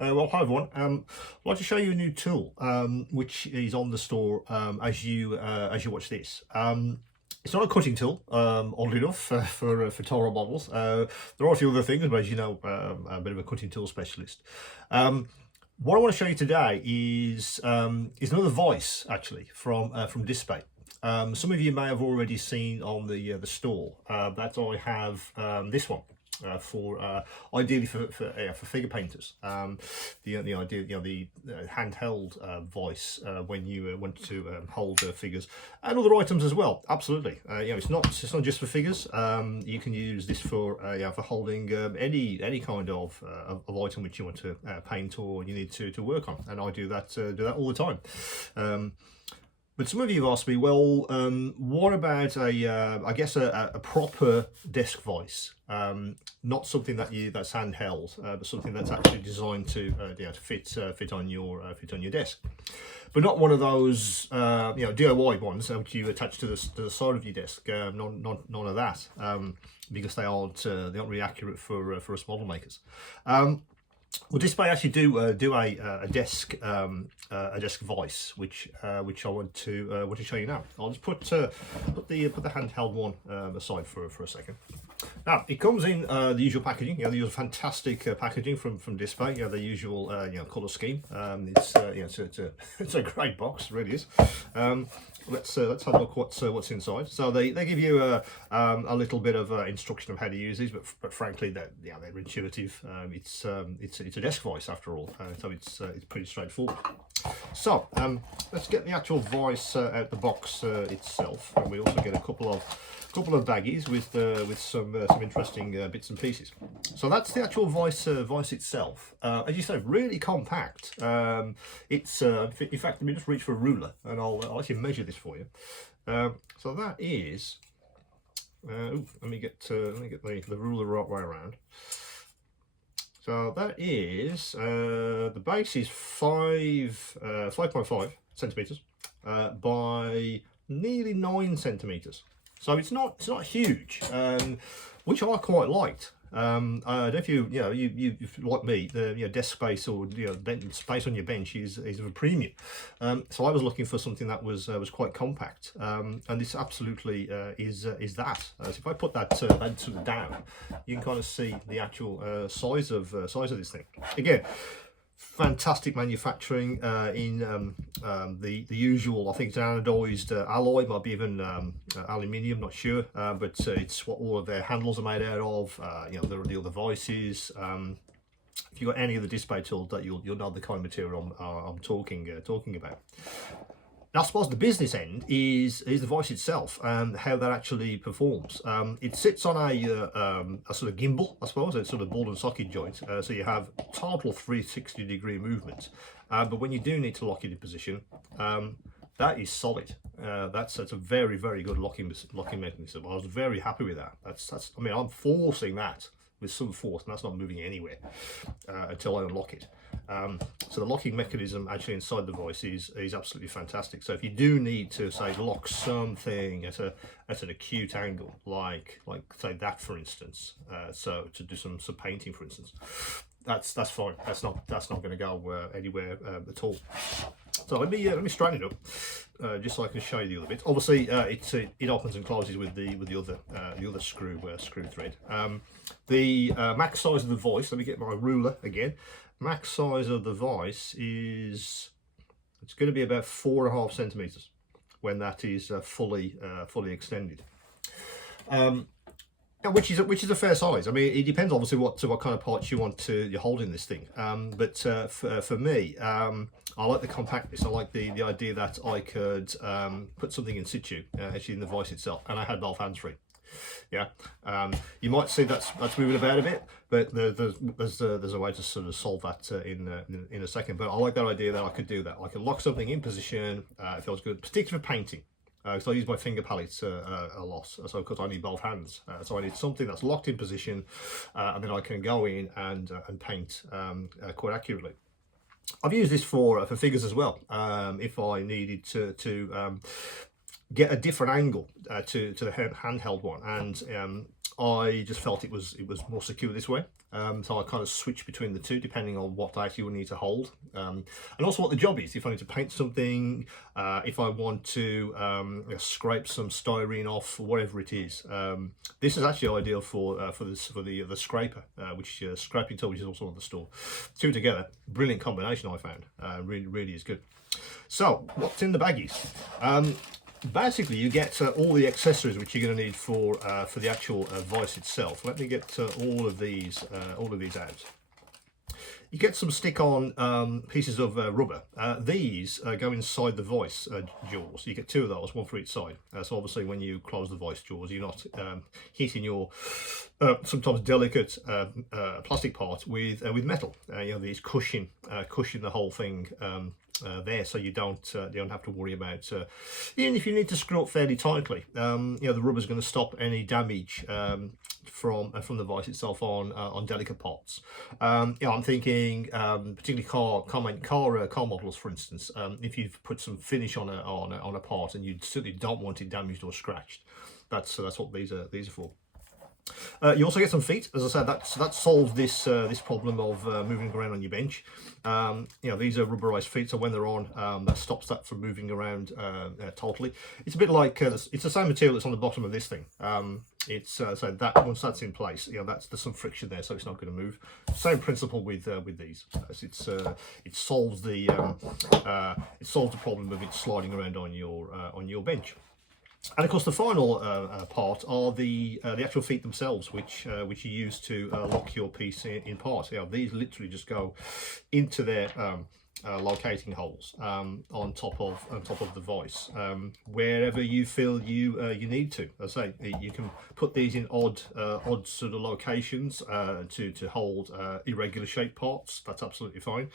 Well, hi everyone. I'd like to show you a new tool which is on the store as you watch this. It's not a cutting tool, oddly enough, for Toro models. There are a few other things, but as you know, a bit of a cutting tool specialist. What I want to show you today is another voice actually from Dspiae. Some of you may have already seen on the store that I have this one. Ideally for figure painters, the idea, the handheld voice when you want to hold figures and other items as well. Absolutely, it's not just for figures. You can use this for holding any kind of item which you want to paint or you need to work on, and I do that all the time. But some of you have asked me, well, what about I guess a proper desk vice? Not something that's handheld, but something that's actually designed to fit on your desk, but not one of those DIY ones which you attach to the side of your desk. None of that, because they aren't really accurate for us model makers. Well, Dspiae actually do a desk vice, which I want to show you now. I'll just put the handheld one aside for a second. Now it comes in the usual packaging, the usual fantastic packaging from Dspiae, the usual colour scheme. It's a great box, it really is. Let's have a look what's inside. So they give you a little bit of instruction of how to use these, but frankly they're intuitive. It's a desk vice after all, so it's pretty straightforward. So let's get the actual vice out the box itself, and we also get a couple of baggies with some interesting bits and pieces. So that's the actual vice itself. As you say, really compact. It's in fact, let me just reach for a ruler and I'll actually measure this for you. So that is let me get the ruler right way around. So that is the base is 5.5 centimeters by nearly 9 centimeters. So it's not huge, which I quite liked. I don't know if you like me, the desk space or space on your bench is of a premium. So I was looking for something that was quite compact, and this absolutely is that. So if I put that sort of down, you can kind of see the actual size of this thing. Again, fantastic manufacturing in the usual, I think it's anodized alloy, might be even aluminium, not sure, but it's what all of their handles are made out of. The other vices. If you've got any of the Dspiae tools, that you'll know the kind of material I'm talking about. Now, I suppose the business end is the vice itself and how that actually performs. It sits on a sort of gimbal, I suppose. It's sort of ball and socket joint, so you have total 360-degree movement. But when you do need to lock it in position, that is solid. That's a very, very good locking mechanism. I was very happy with that. I mean, I'm forcing that with some force, and that's not moving anywhere until I unlock it. So the locking mechanism actually inside the vice is absolutely fantastic. So if you do need to, say, lock something at an acute angle, like say that, for instance, so to do some painting, for instance, that's fine. That's not going to go anywhere at all. So let me straighten it up, just so I can show you the other bit. Obviously, it opens and closes with the other screw thread. The max size of the vice. Let me get my ruler again. Max size of the vice it's going to be about 4.5 centimeters when that is fully extended. Which is a fair size. I mean, it depends obviously what kind of parts you want to hold in this thing. But for me, I like the compactness. I like the idea that I could put something in situ actually in the vice itself, and I had both hands free. Yeah, you might see that's moving about a bit, but there's a way to sort of solve that in a second. But I like that idea that I could do that. I could lock something in position if I was good, particularly for painting. So I use my finger palettes a lot, so because I need both hands, so I need something that's locked in position, and then I can go in and paint quite accurately. I've used this for figures as well. If I needed to get a different angle to the handheld one, and I just felt it was more secure this way. So I kind of switch between the two depending on what I actually will need to hold, and also what the job is. If I need to paint something, if I want to you know, scrape some styrene off, whatever it is. This is actually ideal for the scraper, which scraping tool, which is also on the store. Two together, brilliant combination I found. Really is good. So what's in the baggies? Basically, you get all the accessories which you're going to need for the actual vice itself. Let me get all of these out. You get some stick-on pieces of rubber. These go inside the vice jaws. You get two of those, one for each side. So obviously, when you close the vice jaws, you're not hitting your sometimes delicate plastic part with metal. You know, these cushion the whole thing. There, so you don't have to worry about even if you need to screw up fairly tightly. You know, the rubber is going to stop any damage from the vice itself on delicate parts. You know, I'm thinking particularly car models, for instance. If you've put some finish on a part and you certainly don't want it damaged or scratched, that's what these are for. You also get some feet. As I said, that solves this problem of moving around on your bench. You know, these are rubberized feet, so when they're on, that stops that from moving around totally. It's a bit like it's the same material that's on the bottom of this thing. It's so that once that's in place, you know, there's some friction there, so it's not going to move. Same principle with these. It solves the problem of it sliding around on your bench. And of course, the final part are the actual feet themselves, which you use to lock your piece in part. You know, these literally just go into their locating holes on top of the vice, wherever you feel you need to. As I say, you can put these in odd sort of locations to hold irregular shaped parts. That's absolutely fine.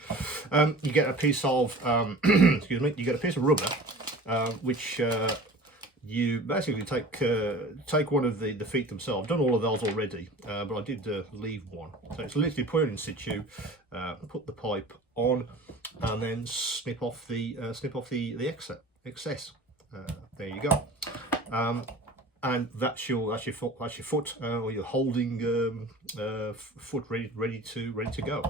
You get a piece of excuse me. You get a piece of rubber, which you basically take one of the feet themselves. I've done all of those already, but I did leave one. So it's literally put it in situ, put the pipe on, and then snip off the excess. There you go. And that's your foot, or your holding foot ready to go.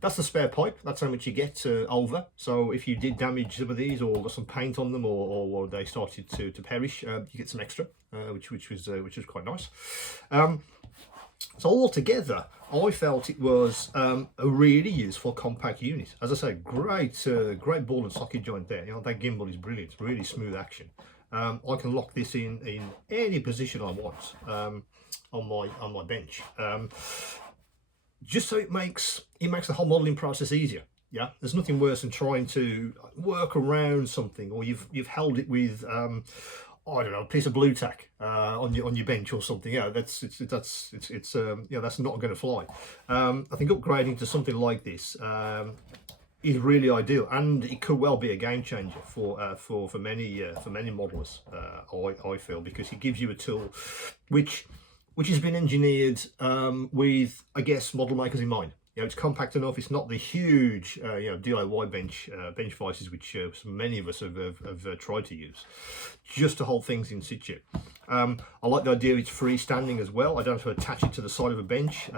That's the spare pipe. That's how much you get over. So if you did damage some of these, or got some paint on them, or they started to perish, you get some extra, which was quite nice. So altogether, I felt it was a really useful compact unit. As I say, great ball and socket joint there. You know, that gimbal is brilliant. Really smooth action. I can lock this in any position I want on my bench, just so it makes the whole modelling process easier. Yeah, there's nothing worse than trying to work around something, or you've held it with I don't know, a piece of blue tack on your bench or something. Yeah, that's not going to fly. I think upgrading to something like this is really ideal, and it could well be a game changer for many modelers. I feel, because it gives you a tool which has been engineered with, I guess, model makers in mind. You know, it's compact enough. It's not the huge DIY bench vices which many of us have tried to use, just to hold things in situ. I like the idea it's freestanding as well. I don't have to attach it to the side of a bench.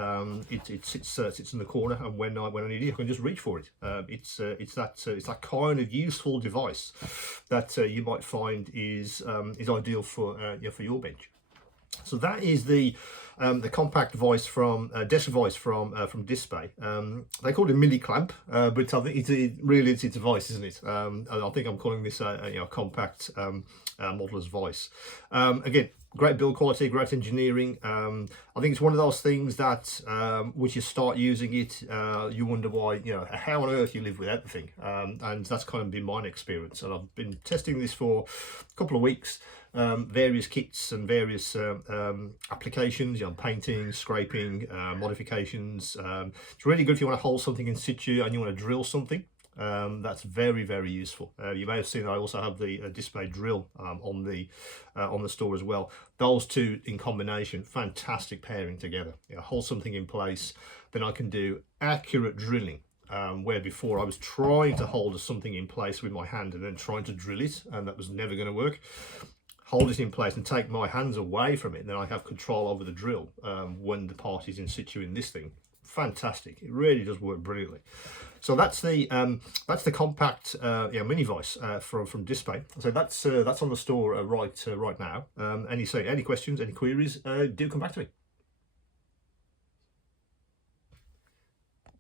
It sits in the corner, and when I need it, I can just reach for it. It's that kind of useful device that you might find is ideal for your bench. So that is the compact vice from desk vice from Dspiae. They call it a mini clamp, but I think it's a vice, isn't it? I think I'm calling this a compact modeller's vice. Again, great build quality, great engineering. I think it's one of those things that once you start using it, you wonder why, how on earth you live without the thing. And that's kind of been my experience. And I've been testing this for a couple of weeks. Various kits and various applications, painting, scraping, modifications. It's really good if you want to hold something in situ and you want to drill something. That's very, very useful. You may have seen I also have the Dspiae drill on the store as well. Those two in combination, fantastic pairing together. Hold something in place, then I can do accurate drilling. Where before I was trying to hold something in place with my hand and then trying to drill it, and that was never going to work. hold it in place and take my hands away from it, then I have control over the drill when the part is in situ in this thing. Fantastic! It really does work brilliantly. So that's the compact mini vise from Dspiae. So that's on the store right now. Any questions, any queries? Do come back to me.